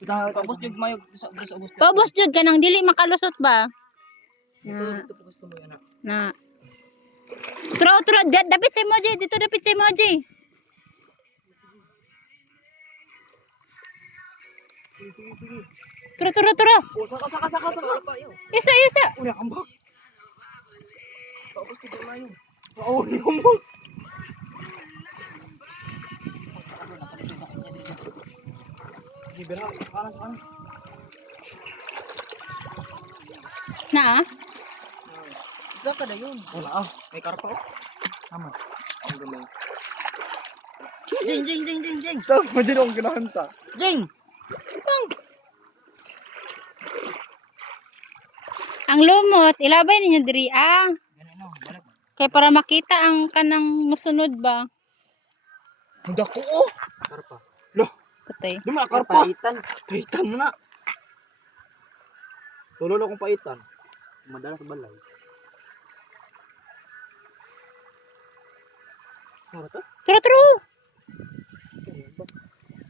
Paubos jud mayo sa ubos. Paubos jud ka nang dili makalusot ba? Dito po gusto mo yan. Na. Tro, dapit sa emoji, dito dapit sa emoji. Tro. Oh, saka pa yo. Isa. Una kambak. Paubos jud mayo. Oh, yumbok. Gibera, kanan. Na. Isa ka na yun. Wala may karpa oh. Tama. Ang gamay. Jing. Tama dyan akong kinahanta. Jing! Itang! Ang lumot, ilabay ninyo diri Ganun no, balag. Kay para makita ang kanang musunod ba. Ang dako oh. Karpa. Loh, Patay. di mo na karpa. Paitan mo na. Tulolo kong paitan. Madala sa balay. Ano to? Tro.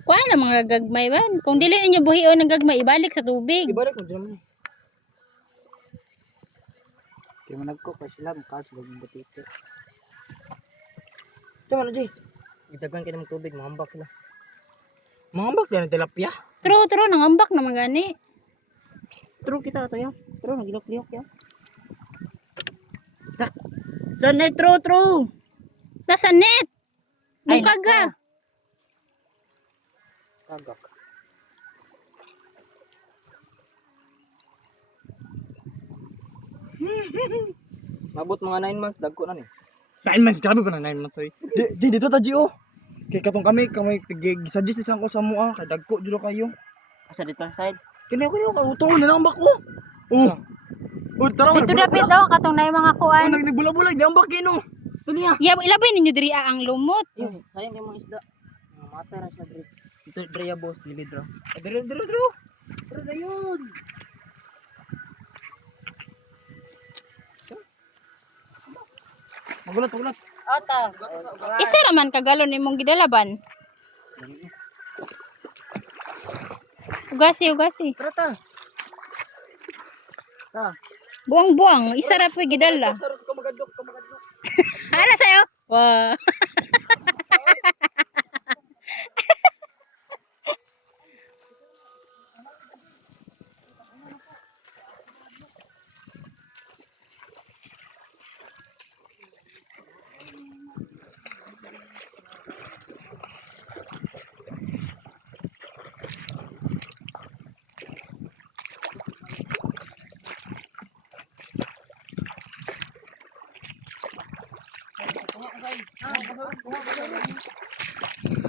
Kuha na mga gagmay ba? Kung dili ninyo buhion ng gagmay, ibalik sa tubig. Ibalik mo dyan mo. Kaya mo nagko pa sila, mukha sila yung butite. Tama na, Jay. Itagan ka ng tubig, mangambak sila. Mangambak yan ang tilapia? Tro, nangambak naman gani. True kita ito yan. True, nagilok-liok yan. Sak! Sanay, true! Nasa net. Bukaga. Tagak. Mabot mga 9 months, dagko na ni. 9 months? Grabe ko na 9 months oy. Di dito ta Gio. Kay katong kami suggest isang ko sa mua kay dagko jud kayo. Asa dito side? Kini ko uto na lang bako. Oh. Oh, tara Dito dapit daw katong nay mga kuan. Nagbula-bula ni ambak kino. Dali ah. Ilabay ninyo diri ang lumot. Sayang yung mga isda. Mata ra sa diri. Ito diri boss, dili dra. Diri. Diri na yun. Magulat. Ata. Isa raman kagalon imong gidalaban. Ugasi. Trata. Ta. Buang, isa ra po'y gidala. Sarus ko magadok. Hala sayo. Wow.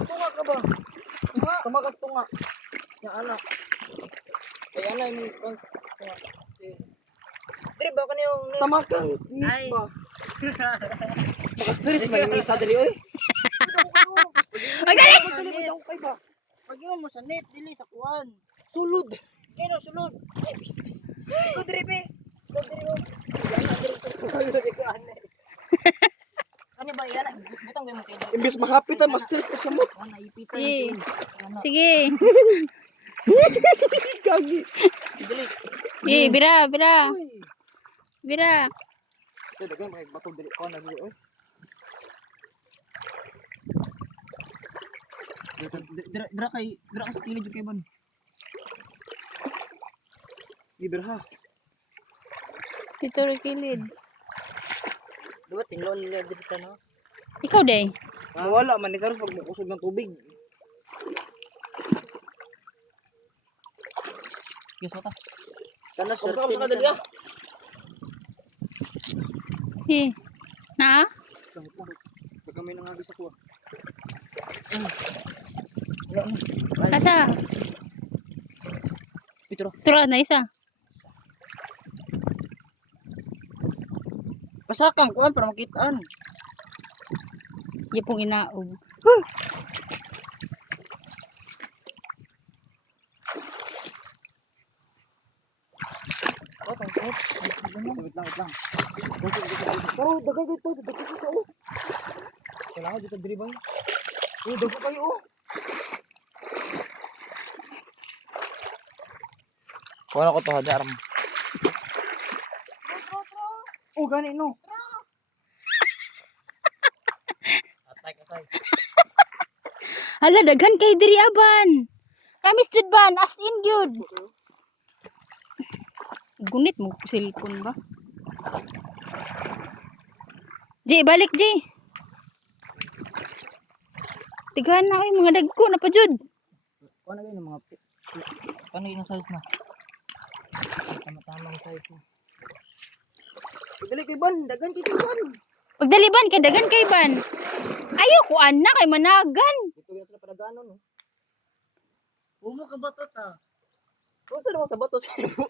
Tunga ka ba? Tumakas tunga. Yang anak. Kaya ana yung tunga. Diri ba kaniyo tamakan nis ba? Takas diri may isa diri oy. Ay dali. Kay ba? Pag-iwan mo sa net dili sa kuan. Sulod. Kino sulod? Ay piste. Ko diri be. Ko diri o. Yana diri ko ane. Ano ba yan? Butang mo kayo. Imbes mahapitan, mas stress ka sa mo. Naipitan. Sige. Gagi. Eh, bira. Ito, dagay, may bato dili ko na dili, oy. Dira ka sa kilid kay ban. Ibra ha. Dito rin kilid. Diba tinglon nila dito no? Ikaw day. Wala man ni Saros pag mukusog ng tubig. Yes, mata. Kana sa dali ah. Na? Pagkamay nang agis ako. Asa? Pitro. Turo na isa. Pasakang kuan para makitaan. Yung pong inaog. Wait lang. Pero dagay dito. Oh. Kailangan dito diri bang. Oh, dago kayo oh. Kuha na ko to hajar. Oh, gani no. Atay. Hala, daghan kay diri aban. Ramis jud ban, as in gyud. Gunit mo cellphone ba? Ji, balik Ji. Tigahan na oy, mga dagko na pa jud. Kuha na yung mga paano yung size na? Tama-tama yung size na. Dili kay ban, dagan kay ban. Pagdaliban kay daghan kay ban. Ayo ko ana kay managan. Dito na sila padagano no. Umo ka bato ta. Kung saan mo sa bato sa ibo?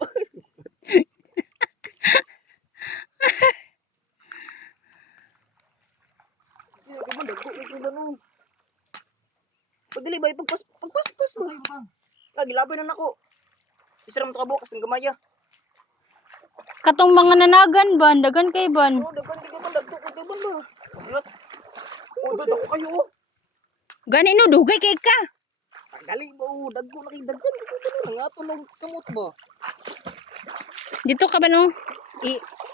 Kaya ka man, dagko kay ban no. Pagdili ba, pagpaspas mo. Lagi labay na nako. Isa ram to ka bukas ng gamaya. Katong mga nanagan ban, daghan kay ban. Oh, dagan kay ban, dagko kay ban ba. Rat. Oh, dagko kayo oh. Gani no dugay kay ka. Gali ba oh, dagko na kay daggan. Nga tulong kamot ba. Dito ka ba no?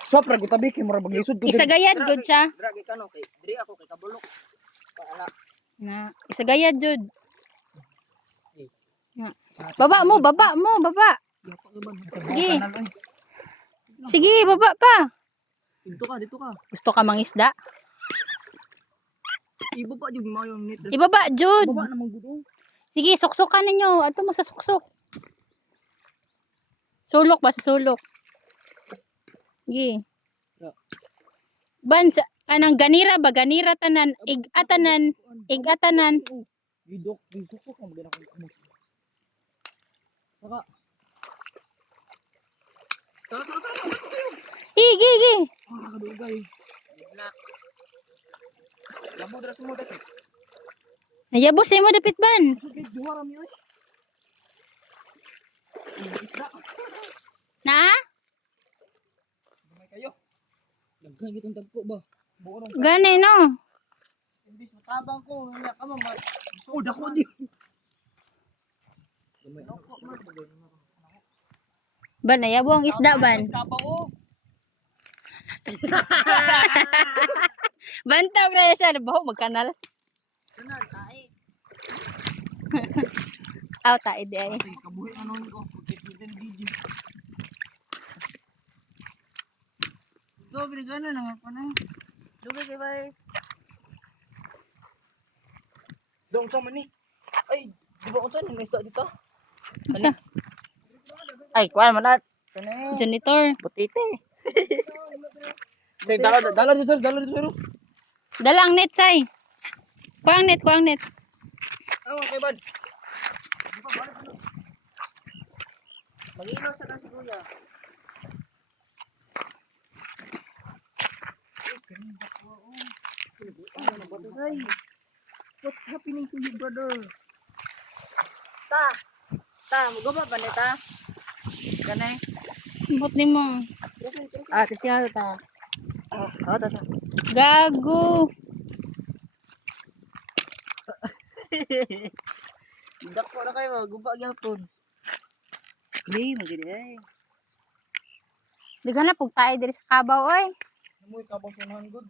Sopra gitabi kay mura baglisod ko. Isagayad gud siya. Dragi ka no kay diri ako kay kabulok. Paala. Na, isagayad jud. Na. Baba mo. Sige. Sige, baba pa. Dito ka. Gusto ka mangisda? Ibo pa jud mo yung net. Ibaba jud. Baba na mong gudo. Sige, suksukan ninyo. Ato mo sa suksok. Sulok ba sa sulok? Sige. Ban sa anang ganira ba? Ganira tanan. Igatanan. Gidok, gisukok mo gina ko. Saka. Saka. Higi. Ah, kadugay. Black. Lamo dras mo dapit. Nayabos sa mo dapit ban. Sige, duwara mi oy. Na? Gamay kayo. Daghan gitong dagko ba? Buorong. Gani no. Imbis matabang ko, nga ka man. Oh, dako di. Gamay ako. Ban nayabo ang isda ban. Kabaw oh. Bantog na siya baho magkanal. Kanal tae. Aw ta ide ay. Kasi kabuhi ano ko, pagkitin video. Go, brigana na ako na. Lugay kay bay. Dong sa mani. Ay, di ba unsa ni isda dito? Isa. Ay, kuan man at. Kani. Janitor. Butite. Say dala dito, sir. Dalang net say. Kuang net. Awa kay bad. Mag-ilaw sa kasi kuya. What's happening to you, brother? Ta, magaba ba nita? Kanay? Bot ni mo. Ah, siya ta. Ta. Gago. Dako na kayo, guba gyapon. Ni, magini ay. Diga na pug tayo diri sa kabaw oy. Namoy kabaw sa unahan good.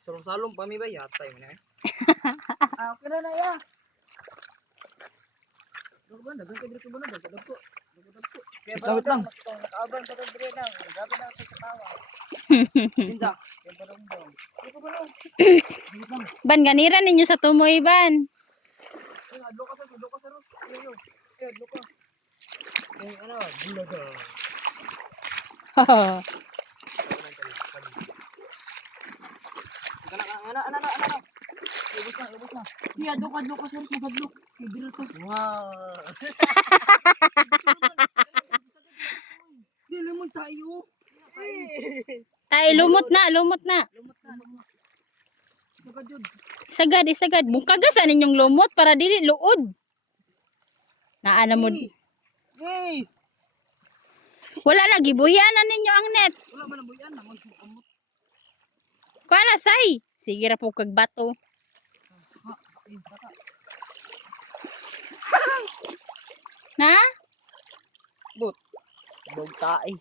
Salong-salong pa mi ba yata yun eh. Ah, okay na ya. Dako ba dagan kay dito ba na dako. Dawit lang. Nakaaban sa dire na. Gabi na sa tawa. Tinda. Kaya barong daw. Dito ba na? Ban ganira ninyo sa tumoy ban. Ay, adlo ka sa ro. Ayo. Ay, adlo ka. Ay, ano, bulaga. Ana. Lubos na. Di adlo ka sir, magadlok. Dito to. Wow. Di naman tayo. Tay lumot na. Lumot na. Sagad yun. Isagad. Bukagasan ninyong lumot para dili luod. Naana mo. Hey! Wala na gibuhian na ninyo ang net. Wala ba na mo yan? Amot. Kuha na say. Sige ra po kag bato. Na? Dog tae.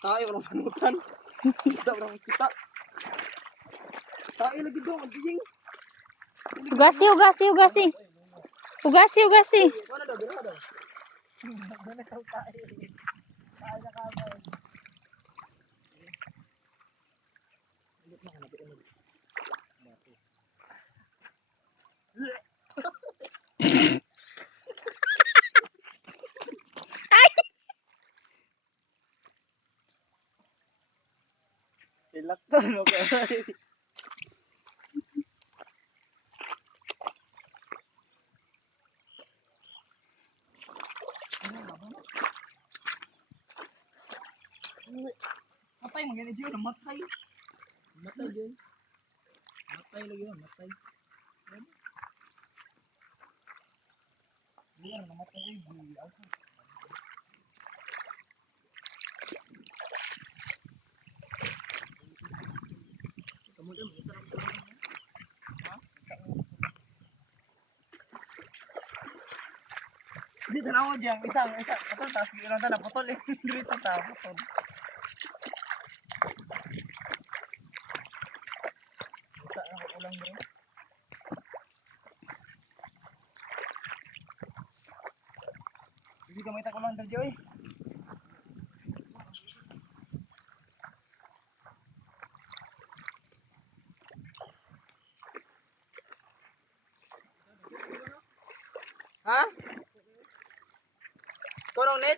Tayo walang sanutan. Kita walang kita. Tayo lagi dong, anjing. Hugasi, hugasi, hugasi. Hugasi, hugasi. Mana daw, bira daw. Mana daw tayo. Tayo na kamay. Ilak to no kay. Matay mo gani diyo, namatay. Matay din. Matay lagi yun, matay. Yan, namatay ay di. Dito na ako diyan, isang. Putol taas bigyan lang na putol eh. Dito ta putol. Buta na ko ulang bro. Hindi ka makita ko lang dal joy. Ha? Kurang net?